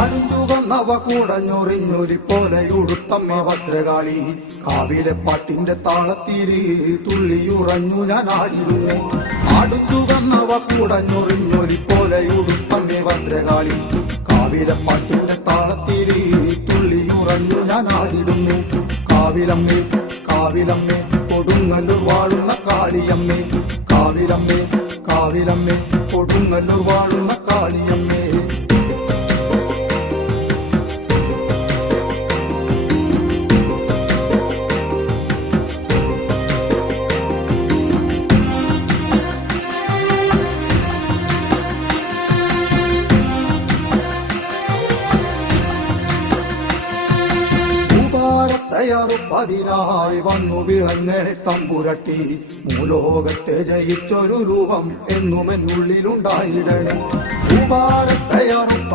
ആടും ചുവന്നവ കൂടഞ്ഞൊറിഞ്ഞൊരി പോലെയുടുത്തമ്മേ ഭദ്രകാളി കാവിലെ പാട്ടിന്റെ താളത്തിരി തുള്ളിയുറഞ്ഞു ഞാൻ ആടിടുന്നേ. ആടും ചുവന്നവ കൂടഞ്ഞൊറിഞ്ഞൊരി പോലെയുടുത്തമ്മേ ഭദ്രകാളി കാവിലെ പാട്ടിന്റെ താളത്തിരി തുള്ളിയുറഞ്ഞു ഞാൻ ആടിടുന്നു. കാവിലമ്മേ കാവിലമ്മേ കൊടുങ്ങല്ലൂർ വാഴുന്ന കാളിയമ്മേ കാവിലമ്മേ കാവിലമ്മേ കൊടുങ്ങല്ലൂർ വാഴുന്ന കാളിയമ്മേ. തയ്യാറുപ്പതിനായി വന്നു വിളങ്ങണെ തമ്പുരട്ടി മൂലോകത്തെ ജയിച്ചൊരു രൂപം എന്നും എന്നുള്ളിലുണ്ടായിടണേ. തയ്യാറുപ്പ